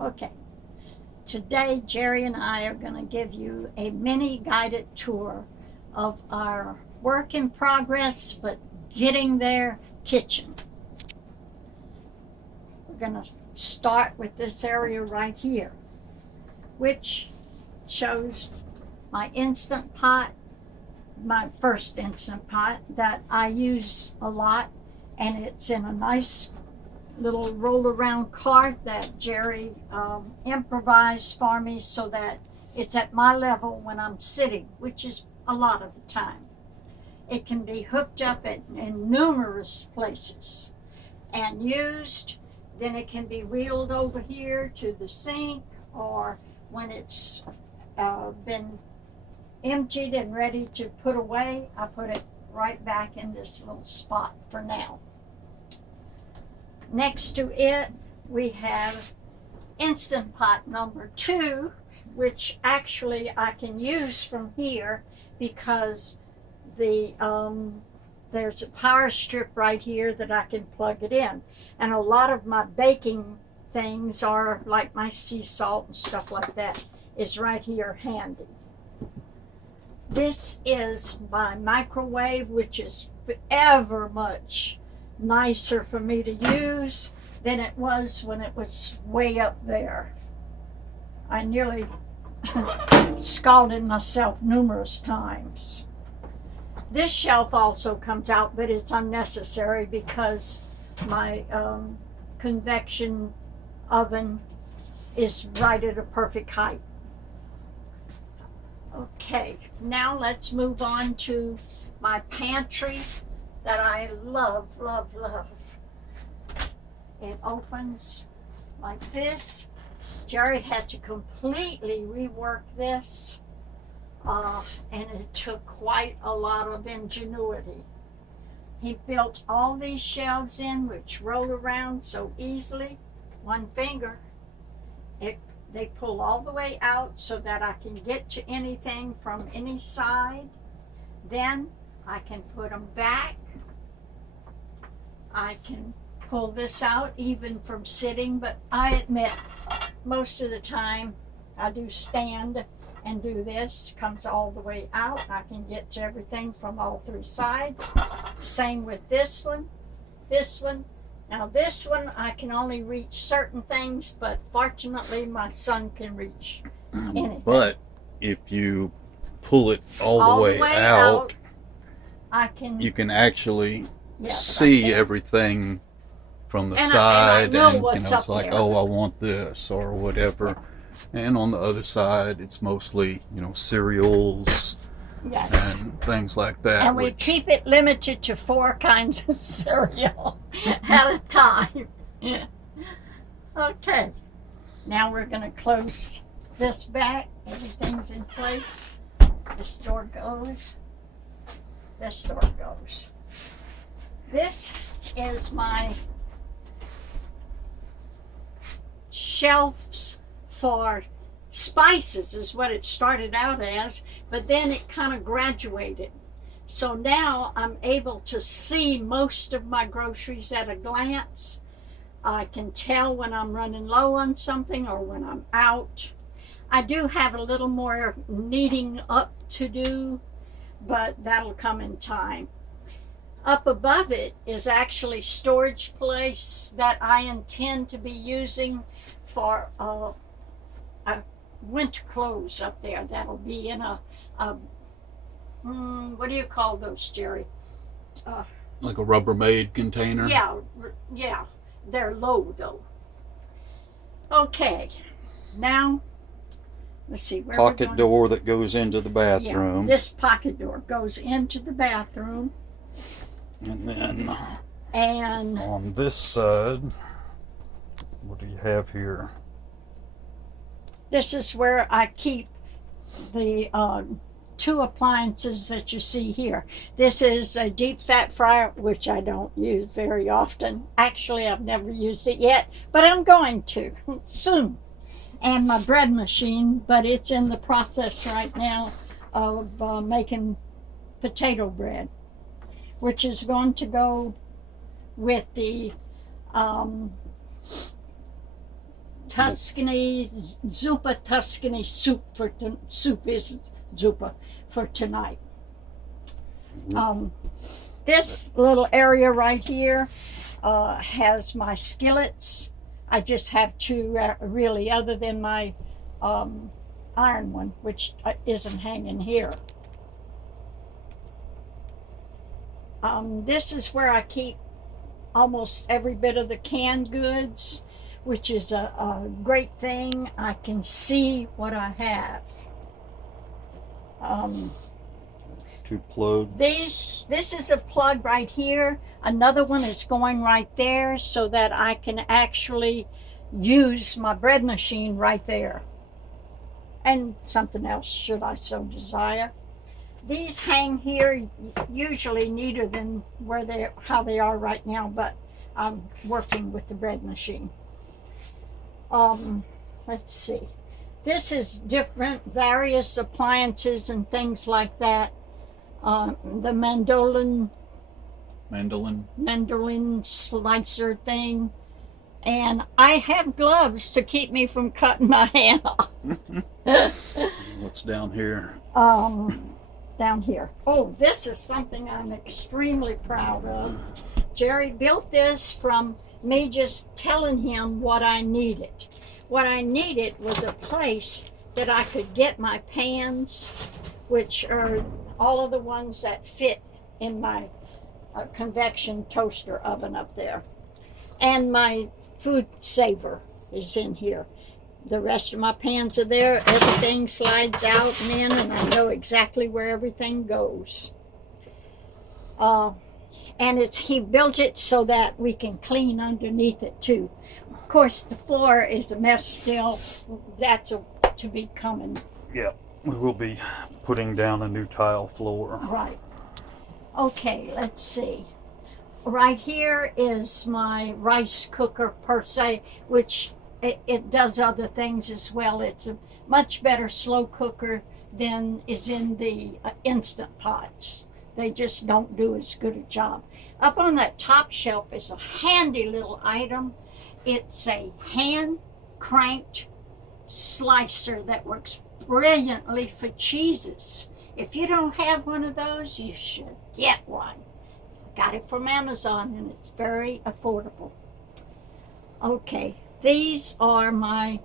Okay, today Jerry and I are going to give you a mini guided tour of our work in progress, but getting there kitchen. We're going to start with this area right here, which shows my Instant Pot, my first Instant Pot that I use a lot, and it's in a nice little roll around cart that Jerry improvised for me so that it's at my level when I'm sitting, which is a lot of the time. It can be hooked up in numerous places and used. Then it can be wheeled over here to the sink, or when it's been emptied and ready to put away, I put it right back in this little spot for now. Next to it, we have Instant Pot number 2, which actually I can use from here because there's a power strip right here that I can plug it in. And a lot of my baking things are like my sea salt and stuff like that is right here handy. This is my microwave, which is ever much nicer for me to use than it was when it was way up there. I nearly scalded myself numerous times. This shelf also comes out, but it's unnecessary because my convection oven is right at a perfect height. Okay, now let's move on to my pantry that I love, love, love. It opens like this. Jerry had to completely rework this, and it took quite a lot of ingenuity. He built all these shelves in, which roll around so easily, one finger. They pull all the way out so that I can get to anything from any side. Then I can put them back. I can pull this out even from sitting, but I admit most of the time I do stand and do this. Comes all the way out. I can get to everything from all 3 sides. Same with this one, this one. Now this one I can only reach certain things, but fortunately my son can reach anything. But if you pull it all the way out, you can actually see everything from the side, and it's like, oh, I want this or whatever. And on the other side, it's mostly, cereals and things like that. And we keep it limited to 4 kinds of cereal at a time. Okay, now we're going to close this back. Everything's in place. This door goes. This door goes. This is my shelves for spices, is what it started out as, but then it kind of graduated. So now I'm able to see most of my groceries at a glance. I can tell when I'm running low on something or when I'm out. I do have a little more kneading up to do, but that'll come in time. Up above it is actually storage place that I intend to be using for winter clothes up there. That'll be in a what do you call those, Jerry? Like a Rubbermaid container? Yeah. They're low though. Okay, now let's see where pocket door that goes into the bathroom. Yeah, this pocket door goes into the bathroom. And then on this side, what do you have here? This is where I keep the 2 appliances that you see here. This is a deep fat fryer, which I don't use very often. Actually, I've never used it yet, but I'm going to soon. And my bread machine, but it's in the process right now of making potato bread, which is going to go with the Tuscany, zuppa Tuscany soup soup is zuppa for tonight. This little area right here has my skillets. I just have two really, other than my iron one, which isn't hanging here. This is where I keep almost every bit of the canned goods, which is a great thing. I can see what I have. Two plugs. This is a plug right here. Another one is going right there so that I can actually use my bread machine right there. And something else, should I so desire. These hang here, usually neater than how they are right now, but I'm working with the bread machine. Let's see. This is different, various appliances and things like that. The mandolin slicer thing. And I have gloves to keep me from cutting my hand off. What's down here? Down here. Oh, this is something I'm extremely proud of. Jerry built this from me just telling him what I needed. What I needed was a place that I could get my pans, which are all of the ones that fit in my convection toaster oven up there. And my food saver is in here. The rest of my pans are there. Everything slides out and in, and I know exactly where everything goes. And he built it so that we can clean underneath it too. Of course, the floor is a mess still. That's to be coming. Yeah, we will be putting down a new tile floor. Right. Okay, let's see. Right here is my rice cooker per se, which it does other things as well. It's a much better slow cooker than is in the Instant Pots. They just don't do as good a job. Up on that top shelf is a handy little item. It's a hand-cranked slicer that works brilliantly for cheeses. If you don't have one of those, you should get one. Got it from Amazon, and it's very affordable. Okay, these are my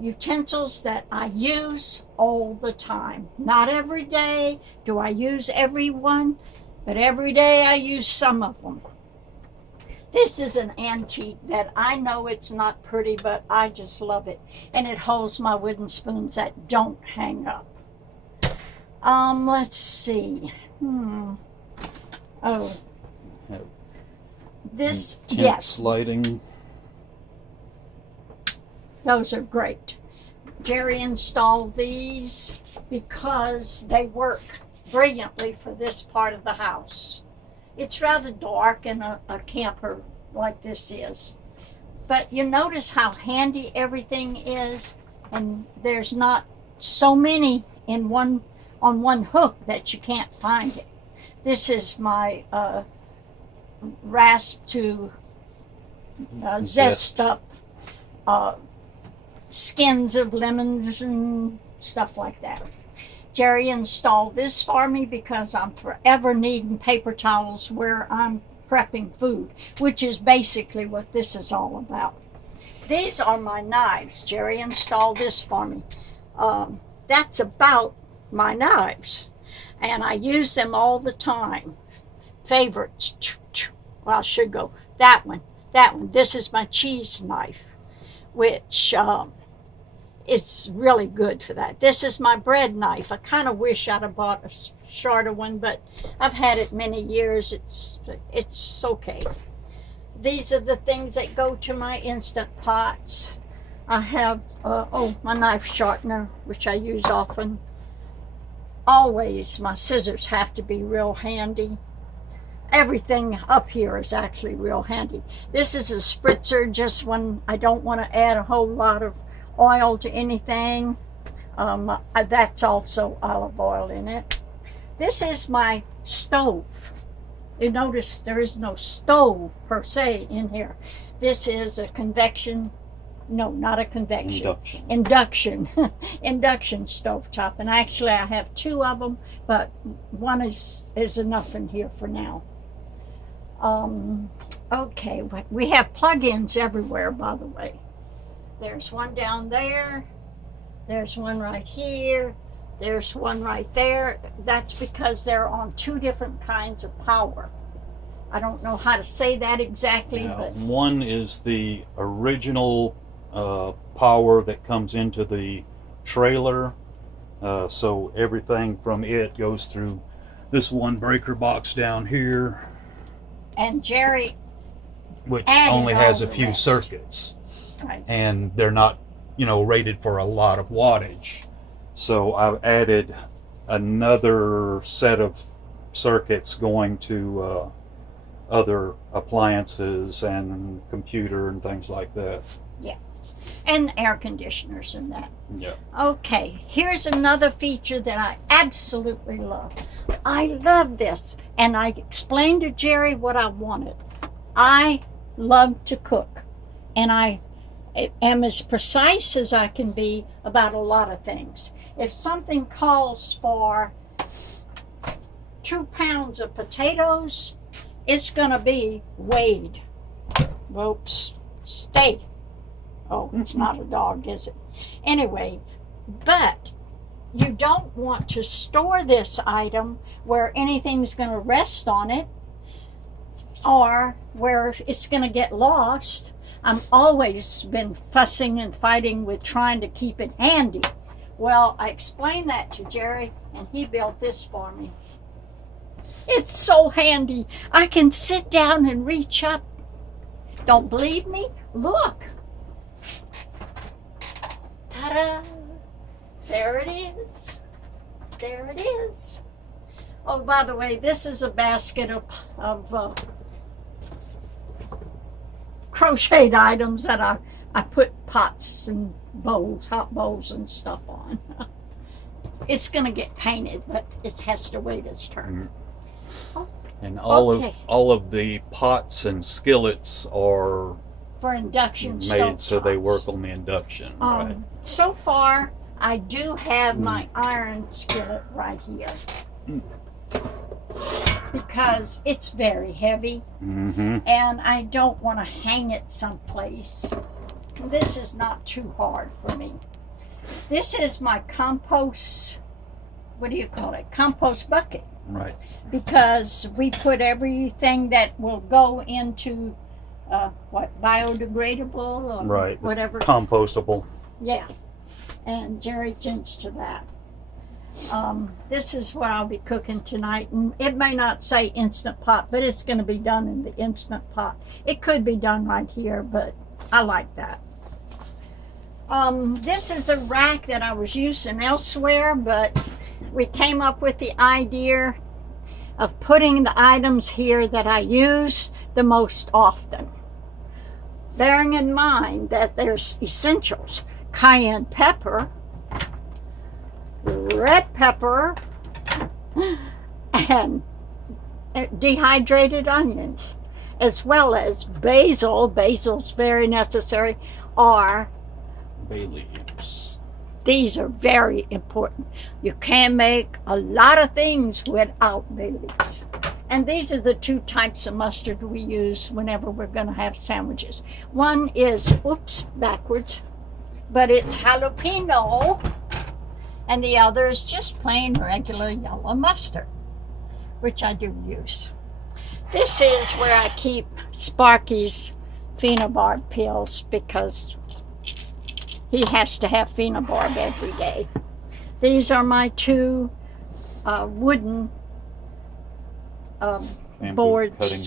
utensils that I use all the time. Not every day do I use every one, but every day I use some of them. This is an antique that I know it's not pretty, but I just love it. And it holds my wooden spoons that don't hang up. Let's see. Oh. This, yes. Lighting. Those are great. Jerry installed these because they work brilliantly for this part of the house. It's rather dark in a camper like this is. But you notice how handy everything is, and there's not so many on one hook that you can't find it. This is my rasp to zest up skins of lemons and stuff like that. Jerry installed this for me because I'm forever needing paper towels where I'm prepping food, which is basically what this is all about. These are my knives. Jerry installed this for me. That's about my knives, and I use them all the time. Favorites. Well, I should go. That one. This is my cheese knife, which it's really good for that. This is my bread knife. I kind of wish I'd have bought a shorter one, but I've had it many years. It's okay. These are the things that go to my Instant Pots. I have my knife sharpener, which I use often. Always my scissors have to be real handy. Everything up here is actually real handy. This is a spritzer, just when I don't want to add a whole lot of oil to anything. That's also olive oil in it. This is my stove. You notice there is no stove per se in here. This is a convection no, not a convection. Induction. Induction. Induction stovetop. And actually I have 2 of them, but one is enough in here for now. Okay, we have plug-ins everywhere, by the way. There's one down there. There's one right here. There's one right there. That's because they're on 2 different kinds of power. I don't know how to say that exactly, Now, but one is the original power that comes into the trailer, so everything from it goes through this one breaker box down here, and Jerry, which added only has all a the few rest. circuits, right. and they're not, rated for a lot of wattage. So I've added another set of circuits going to other appliances and computer and things like that. Yeah, and air conditioners and that. Yeah. Okay, here's another feature that I absolutely love. I love this, and I explained to Jerry what I wanted. I love to cook, and I am as precise as I can be about a lot of things. If something calls for 2 pounds of potatoes, it's gonna be weighed. Whoops, stay. Oh, it's not a dog, is it? Anyway, but you don't want to store this item where anything's gonna rest on it or where it's gonna get lost. I've always been fussing and fighting with trying to keep it handy. Well, I explained that to Jerry, and he built this for me. It's so handy. I can sit down and reach up. Don't believe me? Look. Ta-da! There it is. There it is. Oh, by the way, this is a basket of crocheted items that I put pots and bowls, hot bowls and stuff on. It's going to get painted, but it has to wait its turn. And all of the pots and skillets are for induction made so they stovetops. work on the induction. Right. So far, I do have my iron skillet right here because it's very heavy, and I don't want to hang it someplace. This is not too hard for me. This is my compost. What do you call it? Compost bucket. Right. Because we put everything that will go into biodegradable or Right. whatever. Compostable. Yeah, and Jerry tends to that. This is what I'll be cooking tonight, and it may not say Instant Pot, but it's going to be done in the Instant Pot. It could be done right here, but I like that. This is a rack that I was using elsewhere, but we came up with the idea of putting the items here that I use the most often. Bearing in mind that there's essentials: cayenne pepper, red pepper, and dehydrated onions, as well as basil. Basil's very necessary, or Bay leaves. these are very important. You can't make a lot of things without bay leaves. And these are the 2 types of mustard we use whenever we're going to have sandwiches. One is, oops, backwards, but it's jalapeno, and the other is just plain regular yellow mustard, which I do use. This is where I keep Sparky's phenobarb pills because he has to have phenobarb every day. These are my 2 wooden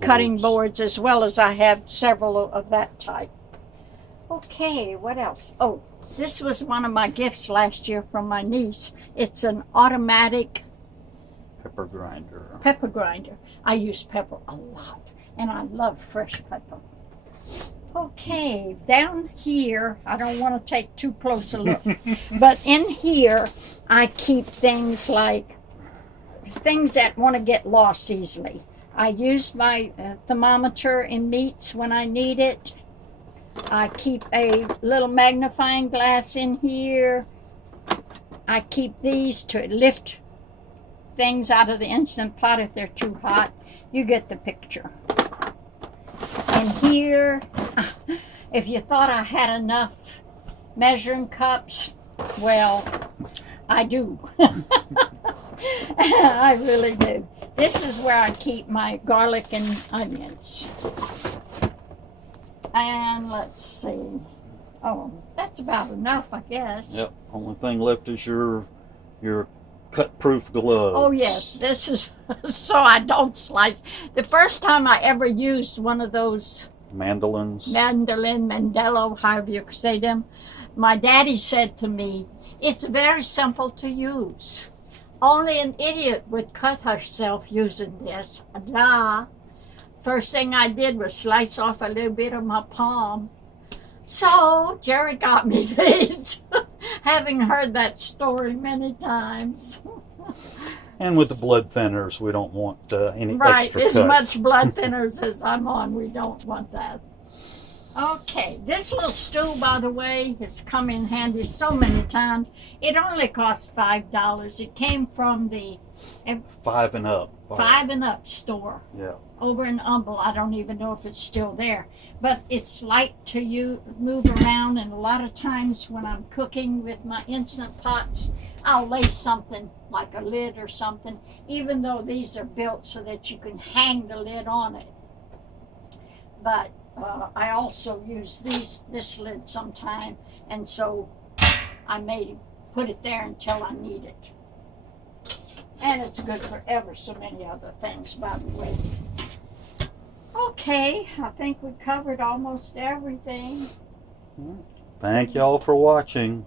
cutting boards, as well as I have several of that type. Okay, what else? Oh, this was one of my gifts last year from my niece. It's an automatic Pepper grinder. pepper grinder. I use pepper a lot, and I love fresh pepper. Okay, down here, I don't want to take too close a look, but in here, I keep things like things that want to get lost easily. I use my thermometer in meats when I need it. I keep a little magnifying glass in here. I keep these to lift things out of the Instant Pot if they're too hot. You get the picture. And here, if you thought I had enough measuring cups, well, I do. I really do. This is where I keep my garlic and onions. And let's see. Oh, that's about enough, I guess. Yep. Only thing left is your cut-proof gloves. Oh, yes. This is so I don't slice. The first time I ever used one of those Mandelo, however you say them, my daddy said to me, "It's very simple to use. Only an idiot would cut herself using this." Duh. First thing I did was slice off a little bit of my palm. So Jerry got me these, having heard that story many times. And with the blood thinners, we don't want any extra cuts. Right, as much blood thinners as I'm on, we don't want that. Okay, this little stool, by the way, has come in handy so many times. It only cost $5. It came from the 5 and Up. 5 and Up store. Yeah. Over in Humble. I don't even know if it's still there. But it's light to move around, and a lot of times when I'm cooking with my Instant Pots, I'll lay something like a lid or something, even though these are built so that you can hang the lid on it. But I also use this lid sometime, and so I may put it there until I need it. And it's good for ever so many other things, by the way. Okay, I think we covered almost everything. Thank y'all for watching.